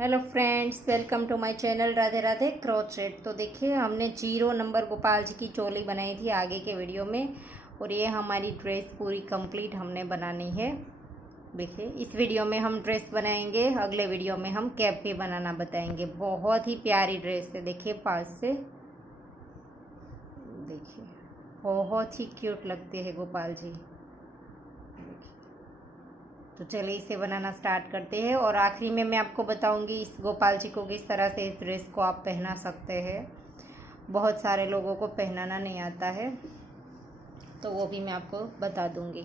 Hello friends, welcome to my channel Radhe Radhe crochet. तो देखिए, हमने 0 नंबर गोपाल जी की चोली बनाई थी आगे के वीडियो में, और ये हमारी ड्रेस पूरी कंप्लीट हमने बनानी है। देखिए, इस वीडियो में हम ड्रेस बनाएंगे, अगले वीडियो में हम कैप भी बनाना बताएंगे। बहुत ही प्यारी ड्रेस है, देखिए पास से, देखिए बहुत ही क्यूट लगते हैं गोपाल जी। तो चलिए इसे बनाना स्टार्ट करते हैं, और आखिरी में मैं आपको बताऊंगी इस गोपाल जी को किस तरह से इस ड्रेस को आप पहना सकते हैं। बहुत सारे लोगों को पहनाना नहीं आता है, तो वो भी मैं आपको बता दूंगी।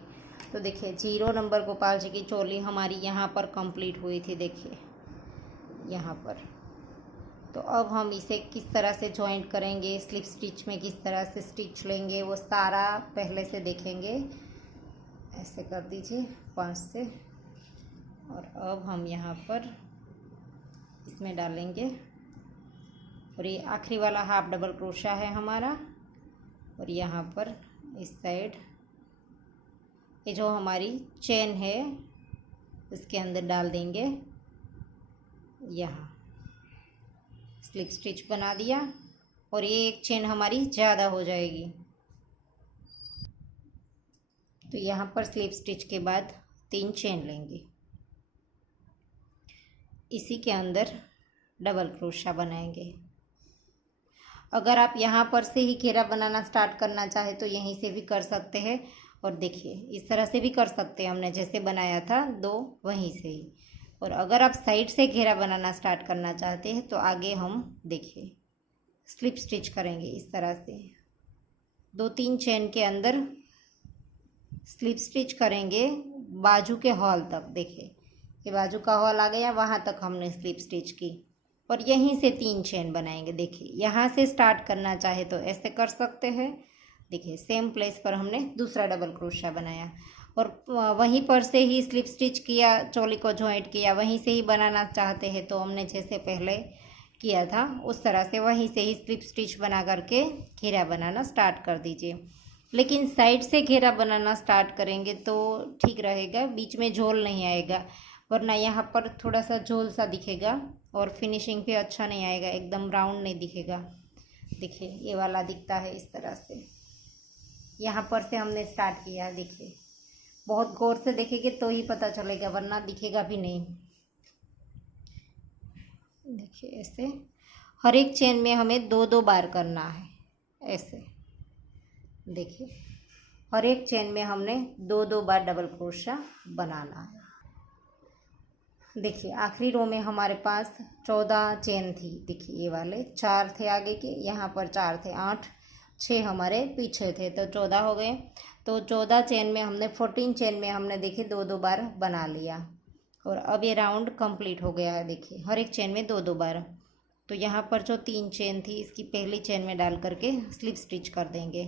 तो देखिए, 0 नंबर गोपाल जी की चोली हमारी यहाँ पर कंप्लीट हुई थी, देखिए यहाँ पर। तो अब हम इसे किस तरह से जॉइंट करेंगे, स्लिप स्टिच में किस तरह से स्टिच लेंगे, वो सारा पहले से देखेंगे। ऐसे कर दीजिए 5 से, और अब हम यहाँ पर इसमें डालेंगे, और ये आखिरी वाला हाफ डबल क्रोशा है हमारा। और यहाँ पर इस साइड ये जो हमारी चेन है इसके अंदर डाल देंगे। यहाँ स्लिप स्टिच बना दिया, और ये एक चेन हमारी ज़्यादा हो जाएगी। तो यहाँ पर स्लिप स्टिच के बाद 3 चेन लेंगे, इसी के अंदर डबल क्रोशा बनाएंगे। अगर आप यहाँ पर से ही घेरा बनाना स्टार्ट करना चाहे तो यहीं से भी कर सकते हैं, और देखिए इस तरह से भी कर सकते हैं, हमने जैसे बनाया था 2 वहीं से ही। और अगर आप साइड से घेरा बनाना स्टार्ट करना चाहते हैं तो आगे हम देखिए स्लिप स्टिच करेंगे इस तरह से, 2-3 चेन के अंदर स्लिप स्टिच करेंगे बाजू के हॉल तक। देखिए ये बाजू का हॉल आ गया, वहाँ तक हमने स्लिप स्टिच की, और यहीं से 3 चेन बनाएंगे। देखिए यहाँ से स्टार्ट करना चाहे तो ऐसे कर सकते हैं। देखिए सेम प्लेस पर हमने दूसरा डबल क्रोशा बनाया, और वहीं पर से ही स्लिप स्टिच किया, चोली को जॉइंट किया। वहीं से ही बनाना चाहते हैं तो हमने जैसे पहले किया था उस तरह से वहीं से ही स्लिप स्टिच बना करके घेरा बनाना स्टार्ट कर दीजिए। लेकिन साइड से घेरा बनाना स्टार्ट करेंगे तो ठीक रहेगा, बीच में झोल नहीं आएगा, वरना यहाँ पर थोड़ा सा झोल सा दिखेगा और फिनिशिंग भी अच्छा नहीं आएगा, एकदम राउंड नहीं दिखेगा। देखिए ये वाला दिखता है इस तरह से, यहाँ पर से हमने स्टार्ट किया। देखिए बहुत गौर से देखेंगे तो ही पता चलेगा, वरना दिखेगा भी नहीं। देखिए ऐसे हर एक चेन में हमें 2-2 बार करना है, ऐसे देखिए हर एक चेन में हमने 2-2 बार डबल क्रोशा बनाना है। देखिए आखिरी रो में हमारे पास 14 चेन थी। देखिए ये वाले 4 थे आगे के, यहाँ पर 4 थे, 8, 6 हमारे पीछे थे, तो 14 हो गए। तो 14 चेन में हमने 14 चेन में हमने देखिए 2-2 बार बना लिया, और अब ये राउंड कंप्लीट हो गया है। देखिए हर एक चेन में 2-2 बार। तो यहाँ पर जो 3 चेन थी इसकी पहली चेन में डाल करके स्लिप स्टिच कर देंगे,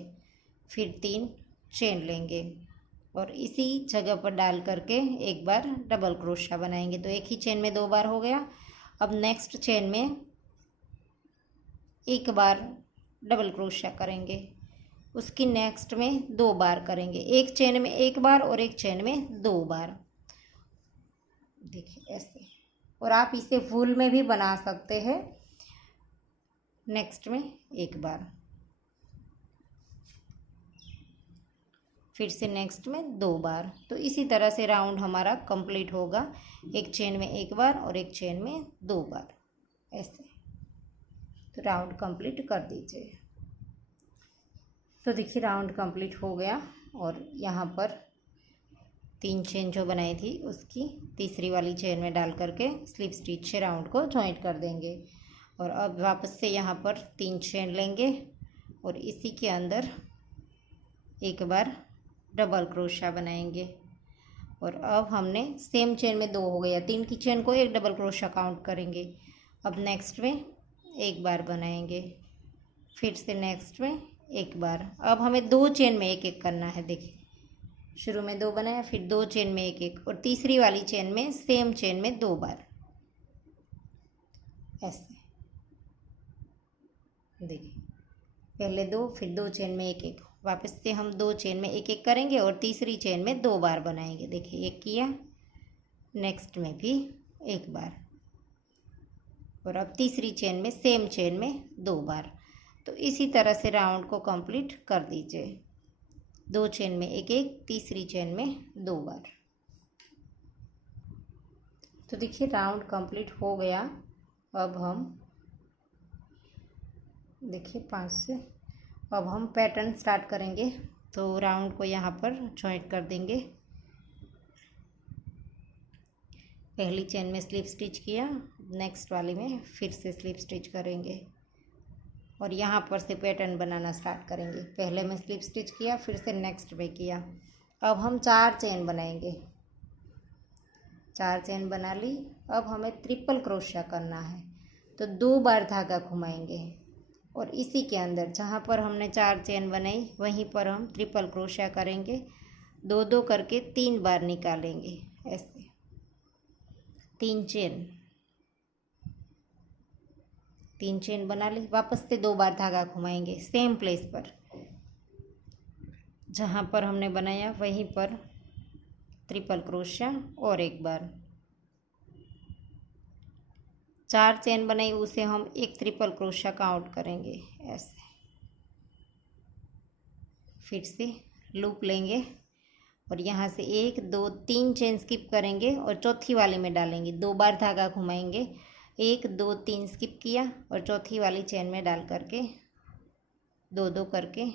फिर 3 चेन लेंगे, और इसी जगह पर डाल करके एक बार डबल क्रोशा बनाएंगे। तो एक ही चेन में 2 बार हो गया। अब नेक्स्ट चेन में एक बार डबल क्रोशा करेंगे, उसकी नेक्स्ट में 2 बार करेंगे, एक चेन में 1 बार और एक चेन में 2 बार। देखिए ऐसे, और आप इसे फुल में भी बना सकते हैं। नेक्स्ट में 1 बार, फिर से नेक्स्ट में 2 बार। तो इसी तरह से राउंड हमारा कंप्लीट होगा, एक चेन में 1 बार और एक चेन में 2 बार, ऐसे। तो राउंड कंप्लीट कर दीजिए। तो देखिए राउंड कंप्लीट हो गया, और यहाँ पर 3 चेन जो बनाई थी उसकी तीसरी वाली चेन में डाल करके स्लिप स्टिच से राउंड को जॉइंट कर देंगे। और अब वापस से यहाँ पर 3 चेन लेंगे, और इसी के अंदर एक बार डबल क्रोशा बनाएंगे। और अब हमने सेम चेन में 2 हो गया, 3 की चेन को 1 डबल क्रोशा काउंट करेंगे। अब नेक्स्ट में 1 बार बनाएंगे, फिर से नेक्स्ट में 1 बार। अब हमें 2 चेन में 1-1 करना है। देखिए शुरू में 2 बनाया, फिर 2 चेन में 1-1, और तीसरी वाली चेन में सेम चेन में 2 बार, ऐसे। देखिए पहले 2, फिर 2 चेन में 1-1, वापस से हम 2 चेन में 1-1 करेंगे, और तीसरी चेन में 2 बार बनाएंगे। देखिए 1 किया, नेक्स्ट में भी 1 बार, और अब तीसरी चेन में सेम चेन में 2 बार। तो इसी तरह से राउंड को कंप्लीट कर दीजिए। 2 चेन में एक एक, तीसरी चेन में 2 बार। तो देखिए राउंड कंप्लीट हो गया। अब हम देखिए 5 से अब हम पैटर्न स्टार्ट करेंगे। तो राउंड को यहाँ पर जॉइंट कर देंगे। पहली चेन में स्लिप स्टिच किया, नेक्स्ट वाली में फिर से स्लिप स्टिच करेंगे और यहाँ पर से पैटर्न बनाना स्टार्ट करेंगे। पहले में स्लिप स्टिच किया, फिर से नेक्स्ट में किया। अब हम 4 चेन बनाएंगे। 4 चेन बना ली। अब हमें ट्रिपल क्रोशिया करना है। तो 2 बार धागा घुमाएंगे और इसी के अंदर जहाँ पर हमने 4 चेन बनाई वहीं पर हम ट्रिपल क्रोशिया करेंगे। 2-2 करके 3 बार निकालेंगे। ऐसे 3 चेन बना ली। वापस से 2 बार धागा घुमाएंगे सेम प्लेस पर, जहाँ पर हमने बनाया वहीं पर ट्रिपल क्रोशिया और 1 बार। 4 चेन बनाई, उसे हम एक ट्रिपल क्रोशिया काउंट करेंगे। ऐसे फिर से लूप लेंगे और यहाँ से 1 2 3 चेन स्किप करेंगे और चौथी वाली में डालेंगे। 2 बार धागा घुमाएंगे, 1 2 3 स्किप किया और चौथी वाली चेन में डाल करके 2-2 करके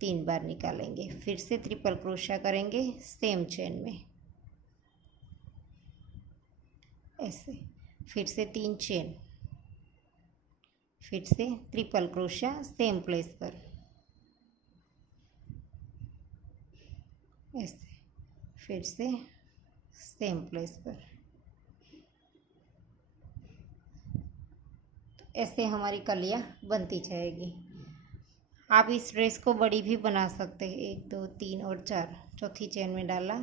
3 बार निकालेंगे। फिर से ट्रिपल क्रोशिया करेंगे सेम चेन में। ऐसे फिर से 3 चेन, फिर से ट्रिपल क्रोशिया सेम प्लेस पर। ऐसे फिर से सेम प्लेस पर। तो ऐसे हमारी कलियाँ बनती जाएगी। आप इस ड्रेस को बड़ी भी बना सकते हैं। 1 2 3 और 4, चौथी चेन में डाला।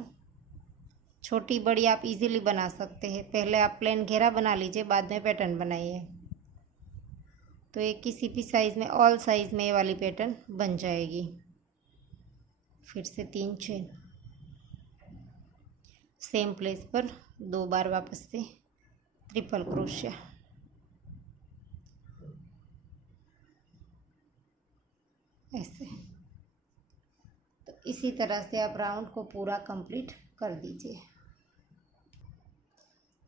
छोटी बड़ी आप इजीली बना सकते हैं। पहले आप प्लेन घेरा बना लीजिए, बाद में पैटर्न बनाइए। तो ये किसी भी साइज़ में, ऑल साइज़ में ये वाली पैटर्न बन जाएगी। फिर से 3 चेन, सेम प्लेस पर 2 बार वापस से ट्रिपल क्रोशिया। ऐसे तो इसी तरह से आप राउंड को पूरा कंप्लीट कर दीजिए।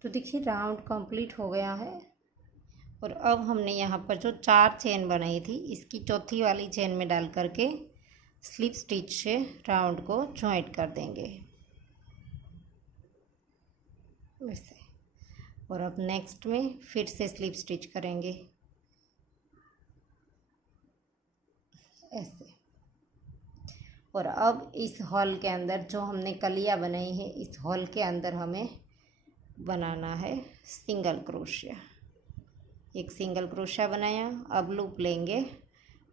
तो देखिए राउंड कंप्लीट हो गया है। और अब हमने यहाँ पर जो 4 चेन बनाई थी, इसकी चौथी वाली चेन में डाल करके स्लिप स्टिच से राउंड को जॉइंट कर देंगे वैसे। और अब नेक्स्ट में फिर से स्लिप स्टिच करेंगे ऐसे। और अब इस हॉल के अंदर जो हमने कलियाँ बनाई है, इस हॉल के अंदर हमें बनाना है सिंगल क्रोशिया। एक सिंगल क्रोशिया बनाया। अब लूप लेंगे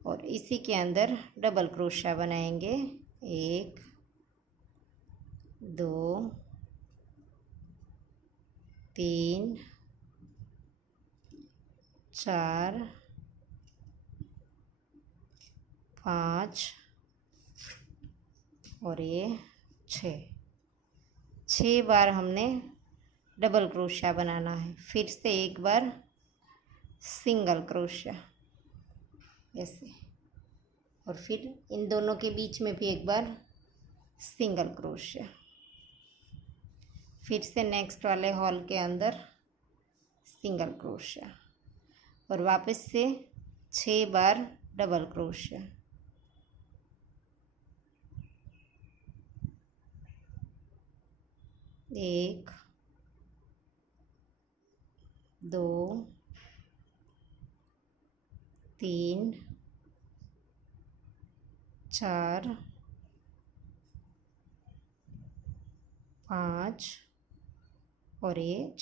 और इसी के अंदर डबल क्रोशिया बनाएंगे। 1 2 3 4 5 और ये 6 बार हमने डबल क्रोशिया बनाना है। फिर से 1 बार सिंगल क्रोशिया ऐसे, और फिर इन दोनों के बीच में भी 1 बार सिंगल क्रोशिया। फिर से नेक्स्ट वाले हॉल के अंदर सिंगल क्रोशिया और वापस से 6 बार डबल क्रोशिया। एक 2 3 4 5 और ये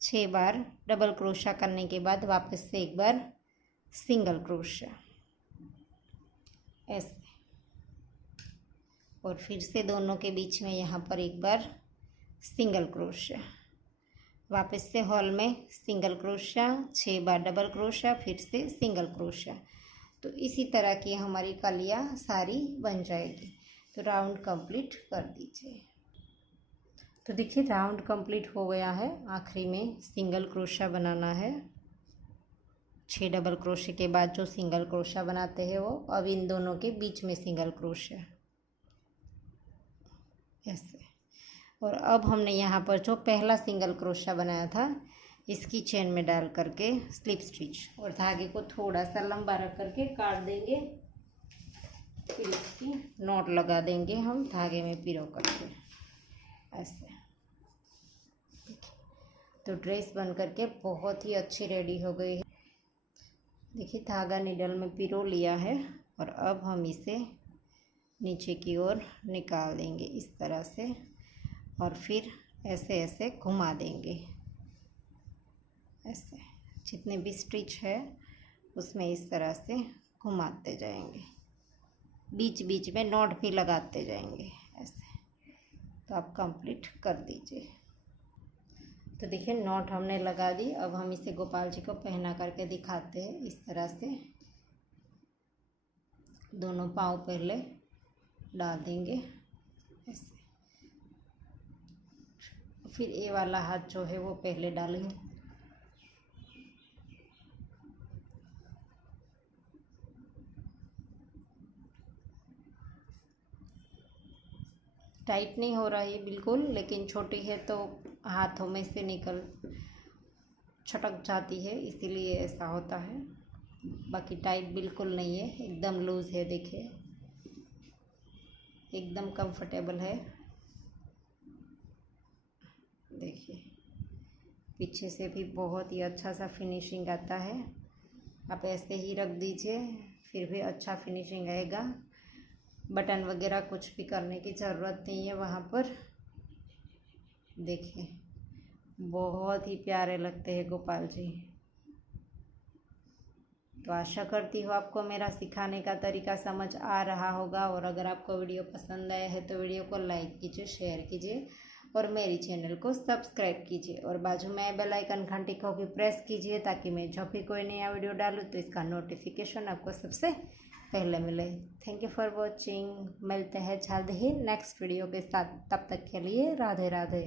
6 बार डबल क्रोशिया करने के बाद वापस से 1 बार सिंगल क्रोशिया ऐसे, और फिर से दोनों के बीच में यहाँ पर 1 बार सिंगल क्रोशिया। वापस से हॉल में सिंगल क्रोशिया, 6 बार डबल क्रोशिया, फिर से सिंगल क्रोशिया। तो इसी तरह की हमारी कलियाँ सारी बन जाएगी। तो राउंड कंप्लीट कर दीजिए। तो देखिए राउंड कंप्लीट हो गया है। आखिरी में सिंगल क्रोशा बनाना है। 6 डबल क्रोशे के बाद जो सिंगल क्रोशा बनाते हैं वो, अब इन दोनों के बीच में सिंगल क्रोशा ऐसे। और अब हमने यहाँ पर जो पहला सिंगल क्रोशा बनाया था इसकी चेन में डाल करके स्लिप स्टिच और धागे को थोड़ा सा लंबा रख करके काट देंगे। फिर इसकी नॉट लगा देंगे हम धागे में पिरो करके ऐसे। तो ड्रेस बन करके बहुत ही अच्छी रेडी हो गई है। देखिए धागा निडल में पिरो लिया है और अब हम इसे नीचे की ओर निकाल देंगे इस तरह से और फिर ऐसे ऐसे घुमा देंगे ऐसे। जितने भी स्टिच है उसमें इस तरह से घुमाते जाएंगे, बीच बीच में नॉट भी लगाते जाएंगे ऐसे। तो आप कंप्लीट कर दीजिए। तो देखिए नॉट हमने लगा दी। अब हम इसे गोपाल जी को पहना करके दिखाते हैं। इस तरह से दोनों पाँव पहले डाल देंगे ऐसे, फिर ये वाला हाथ जो है वो पहले डालेंगे। टाइट नहीं हो रहा है बिल्कुल, लेकिन छोटी है तो हाथों में से निकल छटक जाती है, इसीलिए ऐसा होता है। बाकी टाइट बिल्कुल नहीं है, एकदम लूज़ है। देखिए एकदम कंफर्टेबल है। देखिए पीछे से भी बहुत ही अच्छा सा फिनिशिंग आता है। आप ऐसे ही रख दीजिए फिर भी अच्छा फिनिशिंग आएगा। बटन वगैरह कुछ भी करने की ज़रूरत नहीं है वहाँ पर। देखिए बहुत ही प्यारे लगते हैं गोपाल जी। तो आशा करती हूँ आपको मेरा सिखाने का तरीका समझ आ रहा होगा। और अगर आपको वीडियो पसंद आया है तो वीडियो को लाइक कीजिए, शेयर कीजिए और मेरी चैनल को सब्सक्राइब कीजिए और बाजू में बेल आइकन घंटी को भी प्रेस कीजिए ताकि मैं जब भी कोई नया वीडियो डालूँ तो इसका नोटिफिकेशन आपको सबसे पहले मिले। Thank you for watching. मिलते हैं जल्द ही नेक्स्ट वीडियो के साथ। तब तक के लिए राधे राधे।